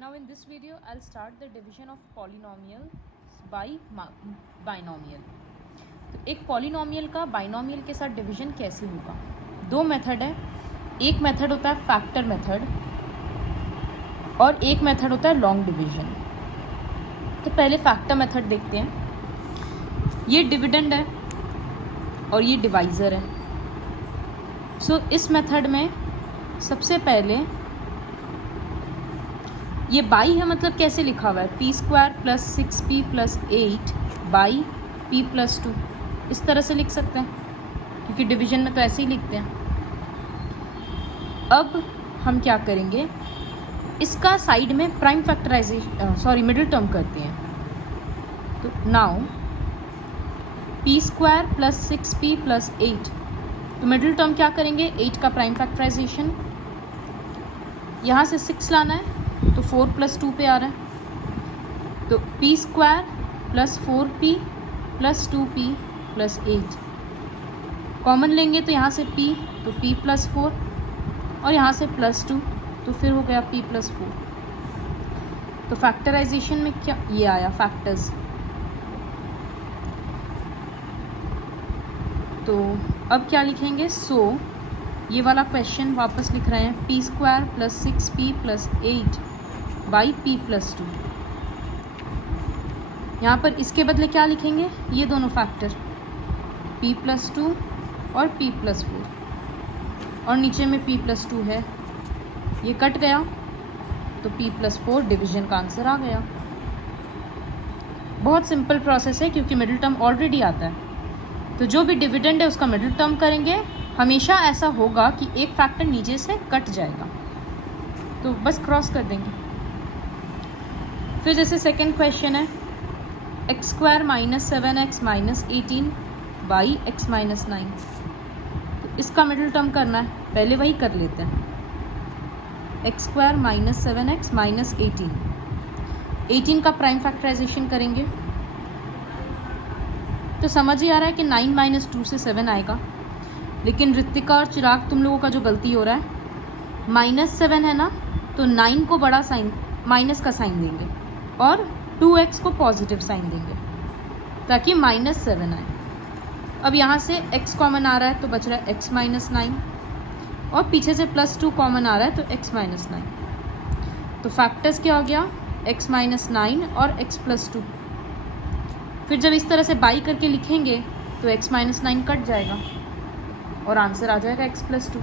Now in this video I'll start the division of polynomials by binomial. तो एक polynomial का binomial के साथ डिवीजन कैसे होगा? दो मेथड है. एक मेथड होता है फैक्टर मेथड और एक मेथड होता है लॉन्ग डिवीजन. तो पहले फैक्टर मेथड देखते हैं. ये डिविडेंड है और ये डिवाइज़र है. सो इस मेथड में सबसे पहले ये बाई है, मतलब कैसे लिखा हुआ है, p² + 6p + 8 बाई p + 2. इस तरह से लिख सकते हैं क्योंकि डिवीजन में तो ऐसे ही लिखते हैं. अब हम क्या करेंगे, इसका साइड में प्राइम फैक्टराइजेशन मिडिल टर्म करते हैं. तो नाउ p² + 6p + 8, तो मिडिल टर्म क्या करेंगे, 8 का प्राइम फैक्टराइजेशन. यहाँ से 6 लाना है तो 4 + 2 पे आ रहा है. तो p² + 4p + 2p + 8 कॉमन लेंगे तो यहाँ से p, तो p + 4 और यहाँ से +2, तो फिर हो गया p + 4. तो फैक्टराइजेशन में क्या ये आया, फैक्टर्स. तो अब क्या लिखेंगे, ये वाला क्वेश्चन वापस लिख रहे हैं, p² + 6p + 8 बाई p + 2. यहाँ पर इसके बदले क्या लिखेंगे, ये दोनों फैक्टर p + 2 और p + 4 और नीचे में p + 2 है, ये कट गया तो p + 4 डिवीजन का आंसर आ गया. बहुत सिंपल प्रोसेस है क्योंकि मिडिल टर्म ऑलरेडी आता है. तो जो भी डिविडेंड है उसका मिडिल टर्म करेंगे. हमेशा ऐसा होगा कि एक फैक्टर नीचे से कट जाएगा, तो बस क्रॉस कर देंगे. फिर जैसे सेकंड क्वेश्चन है, x² - 7x - 18 बाई x - 9. तो इसका मिडिल टर्म करना है, पहले वही कर लेते हैं. x² - 7x - 18, 18 का प्राइम फैक्टराइजेशन करेंगे तो समझ ही आ रहा है कि 9 - 2 से 7 आएगा. लेकिन ऋतिका और चिराग, तुम लोगों का जो गलती हो रहा है, -7 है ना, तो 9 को बड़ा साइन माइनस का साइन देंगे और 2x को पॉजिटिव साइन देंगे ताकि -7 आए. अब यहाँ से x कॉमन आ रहा है तो बच रहा है x - 9 और पीछे से +2 कॉमन आ रहा है तो x - 9. तो फैक्टर्स क्या हो गया, x - 9 और x + 2. फिर जब इस तरह से बाई करके लिखेंगे तो x - 9 कट जाएगा और आंसर आ जाएगा x + 2.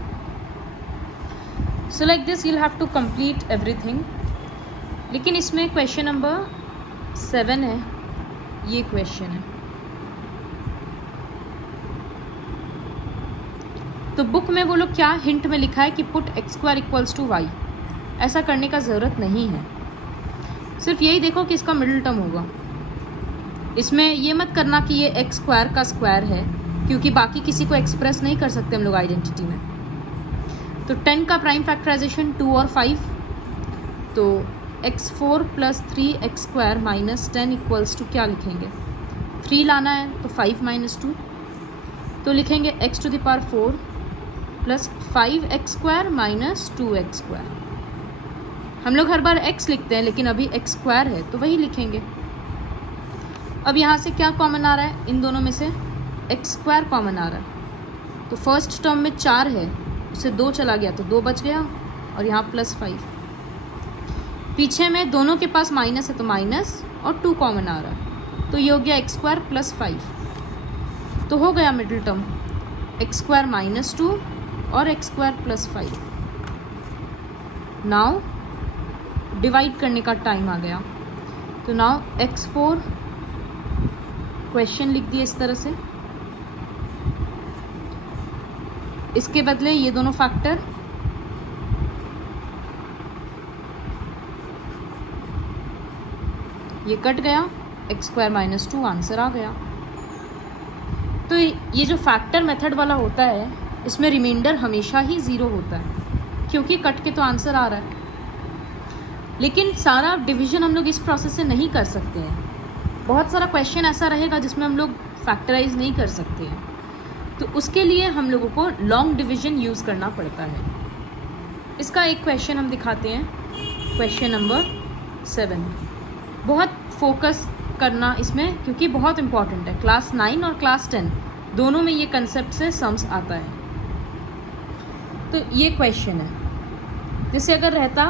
So like this you'll have to complete everything. लेकिन इसमें क्वेश्चन नंबर 7 है, ये क्वेश्चन है. तो बुक में वो लोग क्या हिंट में लिखा है कि पुट x² = y. ऐसा करने का ज़रूरत नहीं है, सिर्फ यही देखो कि इसका मिडिल टर्म होगा. इसमें ये मत करना कि ये x² का स्क्वायर है, क्योंकि बाकी किसी को एक्सप्रेस नहीं कर सकते हम लोग आइडेंटिटी में. तो 10 का प्राइम फैक्टराइजेशन 2 और 5, तो x4 + 3x² - 10 = क्या लिखेंगे, 3 लाना है तो 5 - 2, तो लिखेंगे x⁴ + 5x² - 2x². हम लोग हर बार x लिखते हैं लेकिन अभी x² है तो वही लिखेंगे. अब यहाँ से क्या कॉमन आ रहा है, इन दोनों में से x² कॉमन आ रहा है. तो फर्स्ट टर्म में 4 है, उससे 2 चला गया तो 2 बच गया और यहाँ +5. पीछे में दोनों के पास माइनस है तो माइनस और 2 कॉमन आ रहा है, तो ये हो गया x² + 5. तो हो गया मिडिल टर्म x² - 2 और x² + 5. नाउ डिवाइड करने का टाइम आ गया. तो नाउ x4 क्वेश्चन लिख दिए इस तरह से. इसके बदले ये दोनों फैक्टर, ये कट गया, x² - 2 आंसर आ गया. तो ये जो फैक्टर मेथड वाला होता है इसमें रिमाइंडर हमेशा ही 0 होता है क्योंकि कट के तो आंसर आ रहा है. लेकिन सारा डिवीजन हम लोग इस प्रोसेस से नहीं कर सकते हैं. बहुत सारा क्वेश्चन ऐसा रहेगा जिसमें हम लोग फैक्टराइज नहीं कर सकते हैं, तो उसके लिए हम लोगों को लॉन्ग डिवीजन यूज़ करना पड़ता है. इसका एक क्वेश्चन हम दिखाते हैं, क्वेश्चन नंबर 7। बहुत फोकस करना इसमें, क्योंकि बहुत इम्पॉर्टेंट है। क्लास 9 और क्लास 10 दोनों में ये कंसेप्ट से सम्स आता है। तो ये क्वेश्चन है, जैसे अगर रहता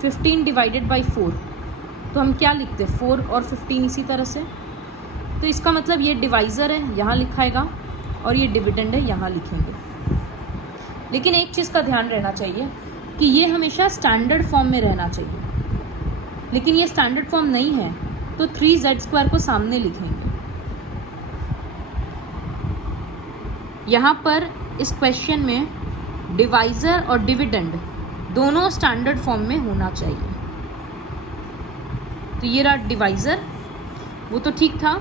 15 डिवाइडेड बाई 4 तो हम क्या लिखते, 4 और 15 इसी तरह से। तो इसका मतलब ये डिवाइज़र है, यहाँ लिखाएगा, और ये डिविडेंड है, यहाँ लिखेंगे। लेकिन एक चीज़ का ध्यान रहना चाहिए कि ये हमेशा स्टैंडर्ड फॉर्म में रहना चाहिए, लेकिन ये स्टैंडर्ड फॉर्म नहीं है, तो 3z² को सामने लिखेंगे। यहाँ पर इस क्वेश्चन में डिवाइज़र और डिविडेंड दोनों स्टैंडर्ड फॉर्म में होना चाहिए। तो ये रहा डिवाइज़र, वो तो ठीक था,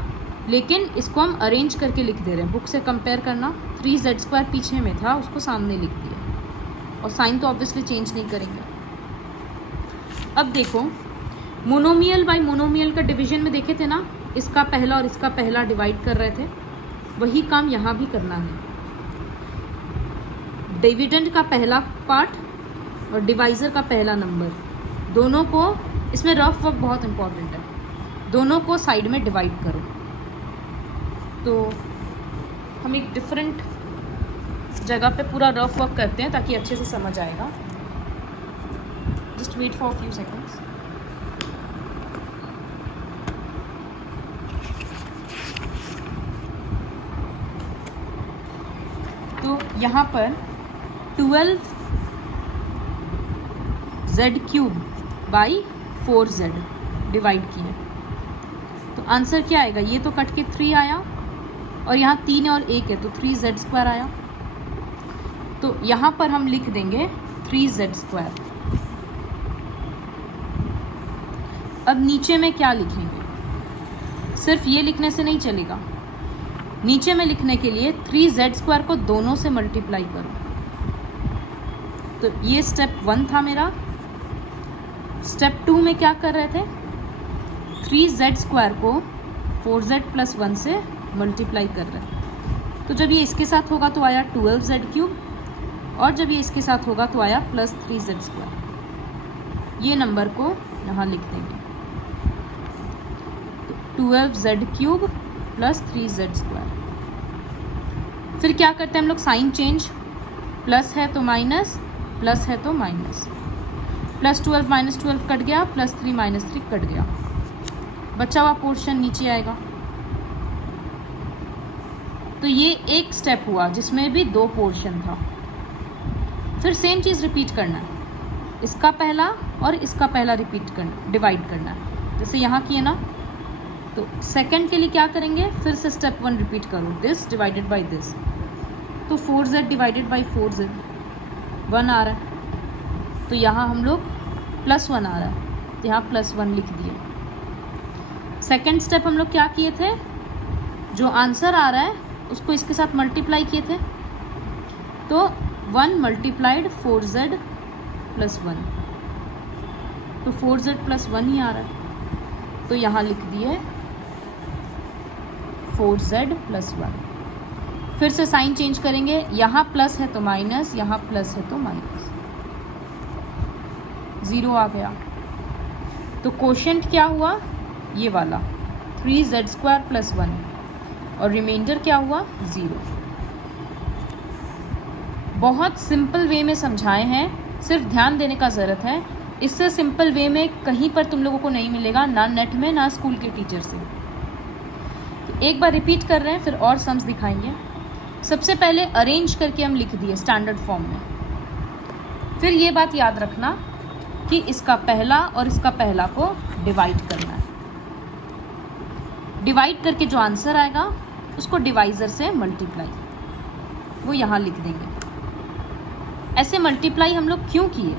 लेकिन इसको हम अरेंज करके लिख दे रहे हैं। बुक से कंपेयर करना, 3z² पीछे में था, उसको सामने लिख दिया, और साइन तो ऑब्वियसली चेंज नहीं करेंगे। अब देखो, मोनोमियल बाय मोनोमियल का डिवीजन में देखे थे ना, इसका पहला और इसका पहला डिवाइड कर रहे थे, वही काम यहाँ भी करना है। डिविडेंड का पहला पार्ट और डिवाइज़र का पहला नंबर, दोनों को, इसमें रफ वर्क बहुत इंपॉर्टेंट है, दोनों को साइड में डिवाइड करो। तो हम एक डिफरेंट जगह पे पूरा रफ वर्क करते हैं ताकि अच्छे से समझ आएगा। Just wait for few seconds. तो यहाँ पर 12z³ बाई 4z डिवाइड किया, तो आंसर क्या आएगा, ये तो कट के 3 आया, और यहाँ 3 और 1 है, तो 3z² आया। तो यहाँ पर हम लिख देंगे 3z²। अब नीचे में क्या लिखेंगे, सिर्फ ये लिखने से नहीं चलेगा, नीचे में लिखने के लिए 3z² को दोनों से मल्टीप्लाई करो। तो ये स्टेप 1 था मेरा। स्टेप 2 में क्या कर रहे थे, 3z² को 4z+1 से मल्टीप्लाई कर रहे हैं। तो जब ये इसके साथ होगा तो आया 12z³, और जब ये इसके साथ होगा तो आया +3z²। ये नंबर को यहाँ लिख देंगे, 12z³ + 3z²। फिर क्या करते हैं हम लोग, साइन चेंज, प्लस है तो माइनस, प्लस है तो माइनस, +12 -12 कट गया, +3 -3 कट गया, बचा हुआ पोर्शन नीचे आएगा। तो ये एक स्टेप हुआ जिसमें भी 2 पोर्शन था। फिर सेम चीज़ रिपीट करना है, इसका पहला और इसका पहला रिपीट करना, डिवाइड करना है, जैसे यहाँ किए ना। तो सेकंड के लिए क्या करेंगे, फिर से स्टेप 1 रिपीट करो, दिस डिवाइडेड बाय दिस। तो 4z डिवाइडेड बाय 4z 1 आ रहा है, तो यहाँ हम लोग +1 आ रहा है, तो यहाँ +1 लिख दिए। सेकंड स्टेप हम लोग क्या किए थे, जो आंसर आ रहा है उसको इसके साथ मल्टीप्लाई किए थे, तो 1 मल्टीप्लाइड 4z + 1, तो 4z + 1 ही आ रहा है, तो यहाँ लिख दिए 4z + 1। फिर से साइन चेंज करेंगे, यहाँ प्लस है तो माइनस, यहाँ प्लस है तो माइनस, 0 आ गया। तो कोशेंट क्या हुआ, ये वाला 3z² + 1, और रिमाइंडर क्या हुआ, 0। बहुत सिंपल वे में समझाए हैं, सिर्फ ध्यान देने का ज़रूरत है। इससे सिंपल वे में कहीं पर तुम लोगों को नहीं मिलेगा, ना नेट में ना स्कूल के टीचर से। तो एक बार रिपीट कर रहे हैं, फिर और सम्स दिखाएंगे। सबसे पहले अरेंज करके हम लिख दिए स्टैंडर्ड फॉर्म में। फिर ये बात याद रखना कि इसका पहला और इसका पहला को डिवाइड करना है। डिवाइड करके जो आंसर आएगा उसको डिवाइज़र से मल्टीप्लाई, वो यहाँ लिख देंगे। ऐसे मल्टीप्लाई हम लोग क्यों किए,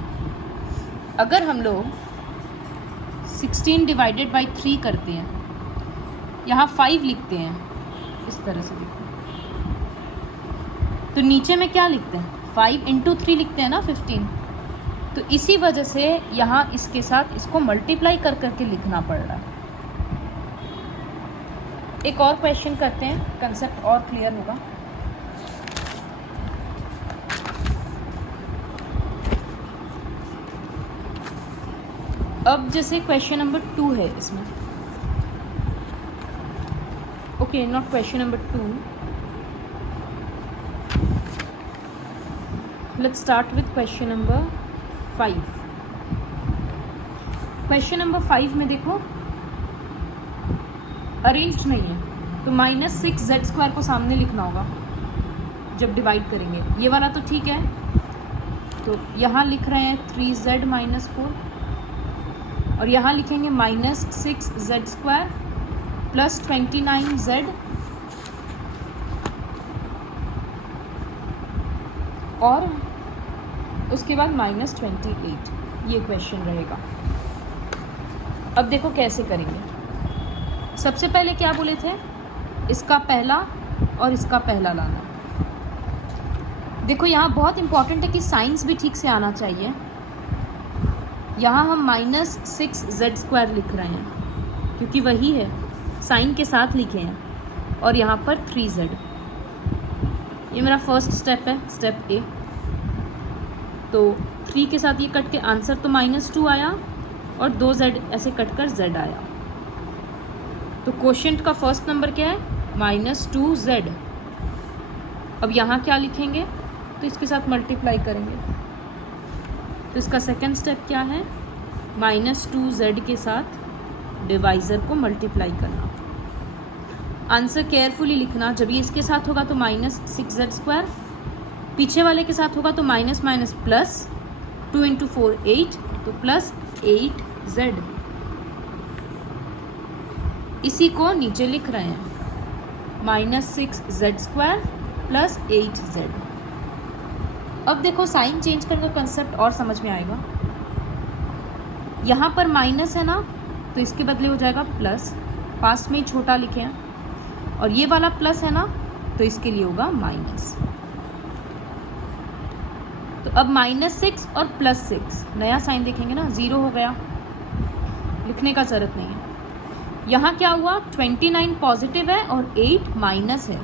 अगर हम लोग 16 डिवाइडेड बाई 3 करते हैं, यहाँ 5 लिखते हैं, इस तरह से लिखते हैं, तो नीचे में क्या लिखते हैं, 5 × 3 लिखते हैं ना, 15। तो इसी वजह से यहाँ इसके साथ इसको मल्टीप्लाई कर करके लिखना पड़ रहा है। एक और क्वेश्चन करते हैं, कंसेप्ट और क्लियर होगा। अब जैसे क्वेश्चन नंबर 2 है इसमें, okay not question number 2, let's start with question number 5। Question number 5 में देखो अरेंज्ड नहीं है, तो -6z² को सामने लिखना होगा जब डिवाइड करेंगे। ये वाला तो ठीक है, तो यहाँ लिख रहे हैं 3z - 4 और यहाँ लिखेंगे -6z² प्लस 29z और उसके बाद -28। ये क्वेश्चन रहेगा। अब देखो कैसे करेंगे। सबसे पहले क्या बोले थे, इसका पहला और इसका पहला लाना। देखो यहाँ बहुत इंपॉर्टेंट है कि साइंस भी ठीक से आना चाहिए। यहाँ हम -6z² लिख रहे हैं क्योंकि वही है, साइन के साथ लिखे हैं, और यहाँ पर 3z। ये मेरा फर्स्ट स्टेप है, स्टेप ए। तो 3 के साथ ये कट के आंसर तो -2 आया और 2z ऐसे कट कर z आया। तो क्वोशिएंट का फर्स्ट नंबर क्या है, -2z। अब यहाँ क्या लिखेंगे, तो इसके साथ मल्टीप्लाई करेंगे। तो इसका सेकंड स्टेप क्या है, -2z के साथ डिवाइज़र को मल्टीप्लाई करना। आंसर केयरफुली लिखना। जब ये इसके साथ होगा तो -6z², पीछे वाले के साथ होगा तो माइनस माइनस प्लस, 2 × 4 8, तो +8z। इसी को नीचे लिख रहे हैं, -6z² प्लस 8z। अब देखो साइन चेंज करने का कंसेप्ट और समझ में आएगा। यहाँ पर माइनस है ना, तो इसके बदले हो जाएगा प्लस, पास में ही छोटा लिखे हैं, और ये वाला प्लस है ना, तो इसके लिए होगा माइनस। तो अब -6 और +6 नया साइन देखेंगे ना, 0 हो गया, लिखने का ज़रूरत नहीं है। यहाँ क्या हुआ, 29 पॉजिटिव है और 8 माइनस है,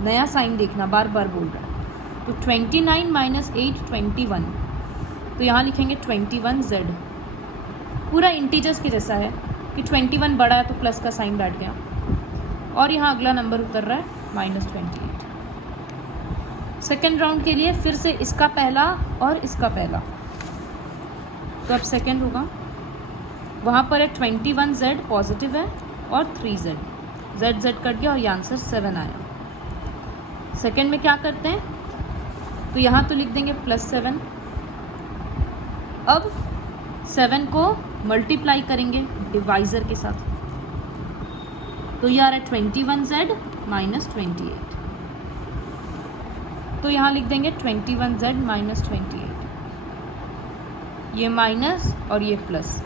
नया साइन देखना, बार बार बोल रहा है। तो 29 - 8 21, तो यहाँ लिखेंगे 21z। पूरा इंटीजर्स के जैसा है कि 21 बड़ा है तो प्लस का साइन बैठ गया, और यहाँ अगला नंबर उतर रहा है -28। सेकेंड राउंड के लिए फिर से इसका पहला और इसका पहला, तो अब सेकेंड होगा। वहाँ पर है 21z पॉजिटिव है और 3z, z कट गया और ये आंसर 7 आया। सेकेंड में क्या करते हैं, तो यहाँ तो लिख देंगे +7। अब 7 को मल्टीप्लाई करेंगे डिवाइज़र के साथ, तो ये आ रहा है 21z - 28, तो यहाँ लिख देंगे 21z - 28। ये माइनस और ये प्लस,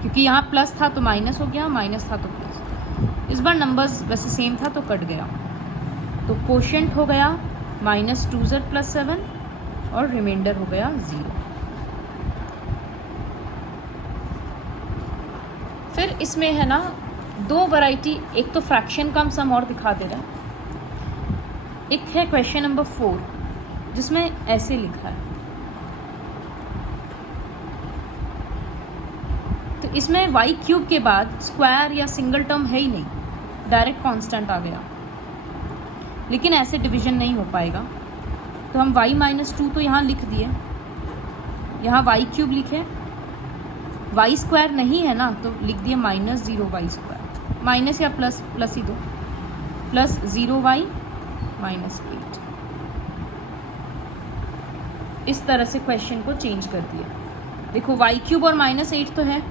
क्योंकि यहाँ प्लस था तो माइनस हो गया, माइनस था तो प्लस। इस बार नंबर्स वैसे सेम था तो कट गया, तो क्वोशिएंट हो गया -2z + 7 और रिमाइंडर हो गया 0। फिर इसमें है ना 2 वैरायटी, एक तो फ्रैक्शन का सम और दिखा दे रहा है, एक है क्वेश्चन नंबर 4 जिसमें ऐसे लिखा है। तो इसमें y³ के बाद स्क्वायर या सिंगल टर्म है ही नहीं, डायरेक्ट कांस्टेंट आ गया, लेकिन ऐसे डिवीजन नहीं हो पाएगा। तो हम y - 2 तो यहाँ लिख दिए, यहाँ y³ लिखे, y² नहीं है ना, तो लिख दिए -0y², माइनस या प्लस, प्लस ही दो, +0y - 8। इस तरह से क्वेश्चन को चेंज कर दिया। देखो y³ और -8 तो है,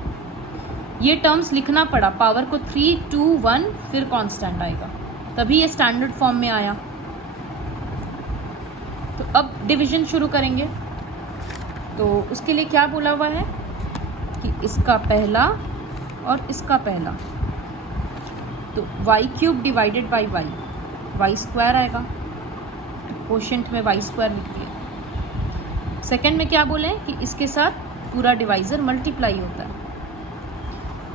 ये टर्म्स लिखना पड़ा, पावर को 3 2 1 फिर कांस्टेंट आएगा, तभी ये स्टैंडर्ड फॉर्म में आया। तो अब डिवीजन शुरू करेंगे, तो उसके लिए क्या बोला हुआ है कि इसका पहला और इसका पहला, तो y³ डिवाइडेड बाई y² आएगा, क्वोशिएंट में y² लिख दिया। सेकेंड में क्या बोले कि इसके साथ पूरा डिवाइज़र मल्टीप्लाई होता है,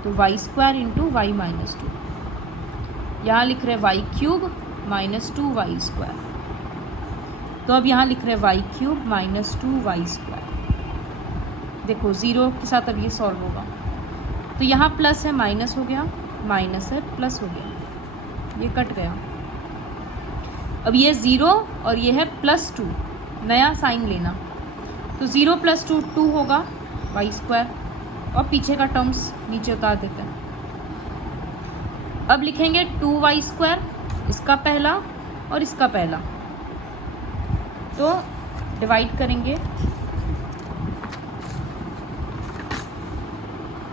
तो y² × y - 2, यहाँ लिख रहे y³ - 2y², तो अब यहाँ लिख रहे y³ - 2y²। देखो 0 के साथ अब ये सॉल्व होगा, तो यहाँ प्लस है माइनस हो गया, माइनस है प्लस हो गया, ये कट गया। अब ये 0 और ये है +2, नया साइन लेना, तो 0 + 2 2 होगा y², और पीछे का टर्म्स नीचे उतार देते हैं। अब लिखेंगे 2y², इसका पहला और इसका पहला, तो डिवाइड करेंगे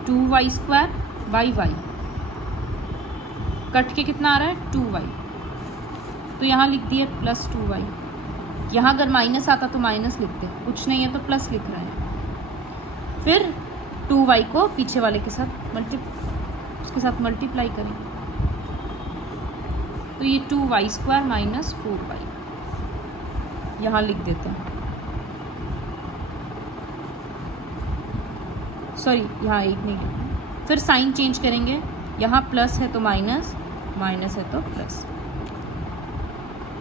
2y² बाई y, कट के कितना आ रहा है 2y, तो यहाँ लिख दिए +2y। यहाँ अगर माइनस आता तो माइनस लिखते, कुछ नहीं है तो प्लस लिख रहे हैं। फिर 2y को पीछे वाले के साथ मल्टीप्लाई करेंगे, तो ये 2y² - 4y यहाँ लिख देते हैं। सॉरी, यहाँ 8 नहीं लिखना। फिर साइन चेंज करेंगे, यहाँ प्लस है तो माइनस, माइनस है तो प्लस।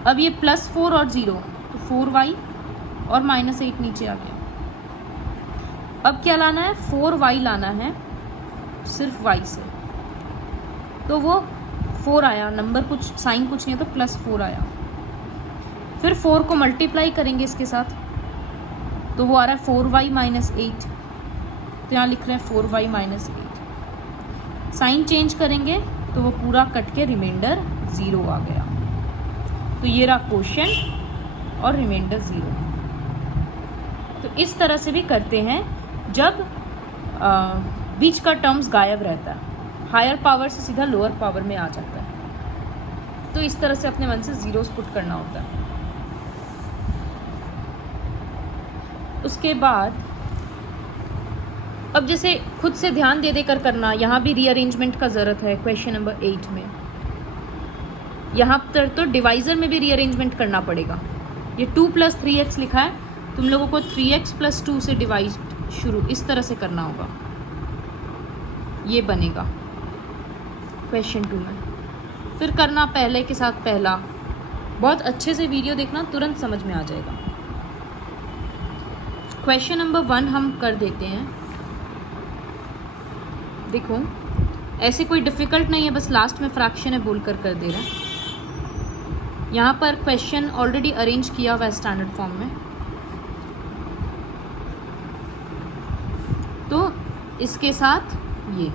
अब ये +4 और 0, तो 4y और -8 नीचे आ गया। अब क्या लाना है, 4y लाना है सिर्फ y से, तो वो 4 आया, नंबर कुछ साइन कुछ नहीं है तो +4 आया। फिर 4 को मल्टीप्लाई करेंगे इसके साथ, तो वो आ रहा है 4y - 8, तो यहाँ लिख रहे हैं 4y - 8। साइन चेंज करेंगे तो वो पूरा कट के रिमाइंडर 0 आ गया। तो ये रहा क्वोशिएंट और रिमाइंडर 0। तो इस तरह से भी करते हैं जब बीच का टर्म्स गायब रहता है, हायर पावर से सीधा लोअर पावर में आ जाता है, तो इस तरह से अपने मन से जीरोस पुट करना होता है। उसके बाद अब जैसे खुद से ध्यान दे देकर करना, यहाँ भी रीअरेंजमेंट का ज़रूरत है। क्वेश्चन नंबर 8 में यहाँ पर तो डिवाइज़र में भी रीअरेंजमेंट करना पड़ेगा। ये 2 + 3x लिखा है, तुम लोगों को 3x + 2 से डिवाइड शुरू इस तरह से करना होगा, ये बनेगा क्वेश्चन 2 में। फिर करना पहले के साथ पहला, बहुत अच्छे से वीडियो देखना, तुरंत समझ में आ जाएगा। क्वेश्चन नंबर 1 हम कर देते हैं। देखो ऐसे कोई डिफ़िकल्ट नहीं है, बस लास्ट में फ्रैक्शन है बोलकर कर दे रहा है। यहाँ पर क्वेश्चन ऑलरेडी अरेंज किया हुआ है स्टैंडर्ड फॉर्म में, तो इसके साथ ये,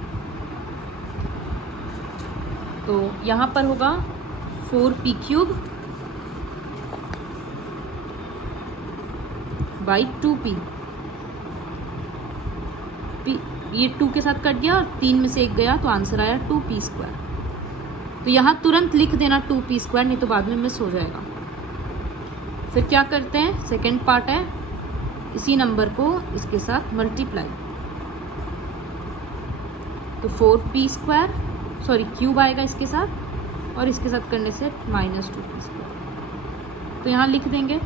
तो यहाँ पर होगा 4p³ बाई 2p। ये 2 के साथ कट गया और 3 में से 1 गया, तो आंसर आया 2p²। तो यहाँ तुरंत लिख देना 2p², नहीं तो बाद में मिस हो जाएगा। फिर क्या करते हैं, सेकेंड पार्ट है, इसी नंबर को इसके साथ मल्टीप्लाई, तो 4p², सॉरी क्यूब आएगा इसके साथ, और इसके साथ करने से -2p²। तो यहाँ लिख देंगे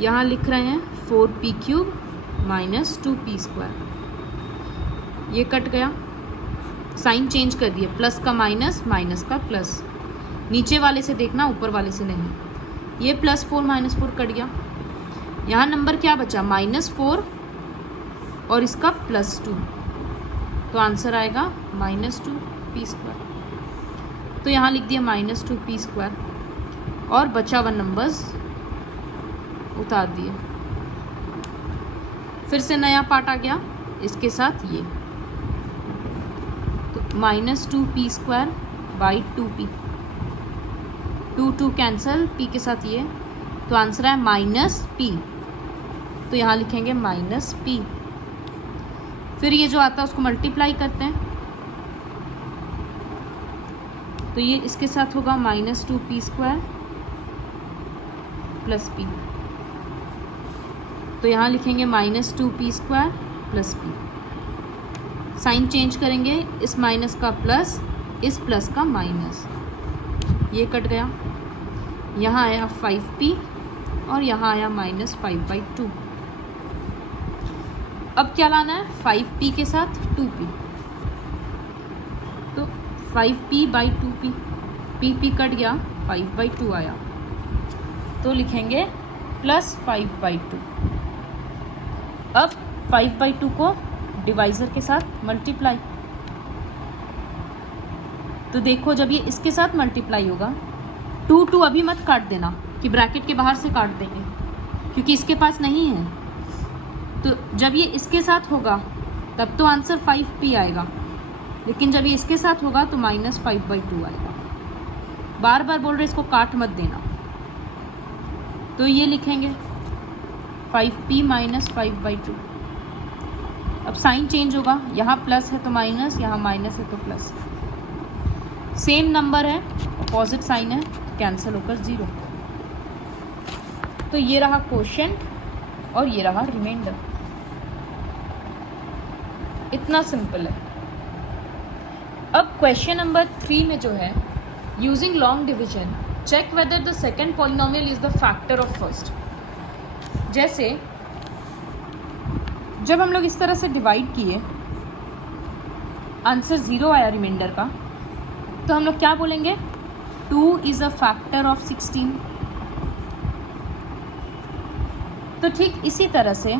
यहाँ लिख रहे हैं 4p³ - 2p²। ये कट गया, साइन चेंज कर दिए, प्लस का माइनस, माइनस का प्लस। नीचे वाले से देखना, ऊपर वाले से नहीं। ये +4 -4 कट गया। यहाँ नंबर क्या बचा, -4 और इसका +2, तो आंसर आएगा -2p²। तो यहाँ लिख दिया -2p² और बचा 1 नंबर्स उतार दिए। फिर से नया पार्ट आ गया, इसके साथ ये, तो -2p² by 2p, 2 cancel, p के साथ ये, तो आंसर है -p। तो यहाँ लिखेंगे -p। फिर ये जो आता है उसको मल्टीप्लाई करते हैं, तो ये इसके साथ होगा -2p² + p, तो यहाँ लिखेंगे -2p² + p। साइन चेंज करेंगे, इस माइनस का प्लस, इस प्लस का माइनस, ये कट गया। यहाँ आया 5p और यहाँ आया -5/2। अब क्या लाना है, 5p के साथ 2p, तो 5p/2p, p कट गया, 5/2 आया। तो लिखेंगे +5/2। अब 5/2 को डिवाइज़र के साथ मल्टीप्लाई, तो देखो जब ये इसके साथ मल्टीप्लाई होगा, 2 अभी मत काट देना कि ब्रैकेट के बाहर से काट देंगे, क्योंकि इसके पास नहीं है। तो जब ये इसके साथ होगा तब तो आंसर 5p आएगा, लेकिन जब ये इसके साथ होगा तो -5/2 आएगा। बार बार बोल रहे इसको काट मत देना। तो ये लिखेंगे 5p - 5/2। अब साइन चेंज होगा, यहाँ प्लस है तो माइनस, यहाँ माइनस है तो प्लस। सेम नंबर है, अपोजिट साइन है, कैंसिल होकर 0। तो ये रहा क्वोशिएंट और ये रहा रिमाइंडर। इतना सिंपल है। अब क्वेश्चन नंबर 3 में जो है, using long division check whether the second polynomial is the factor of first. जैसे जब हम लोग इस तरह से डिवाइड किए, आंसर 0 आया रिमाइंडर का, तो हम लोग क्या बोलेंगे? 2 इज अ फैक्टर ऑफ 16। तो ठीक इसी तरह से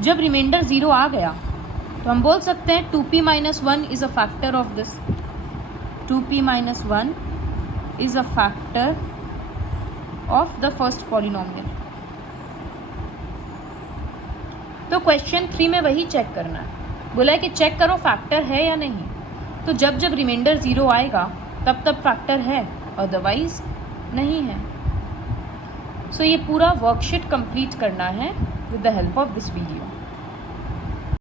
जब रिमाइंडर 0 आ गया तो हम बोल सकते हैं 2p - 1 is a factor of this. 2p - 1 is a factor of the first polynomial. तो क्वेश्चन 3 में वही चेक करना है, बोला है कि चेक करो फैक्टर है या नहीं। तो जब जब रिमाइंडर 0 आएगा तब तब फैक्टर है, अदरवाइज नहीं है। सो ये पूरा वर्कशीट कंप्लीट करना है with the help of this video.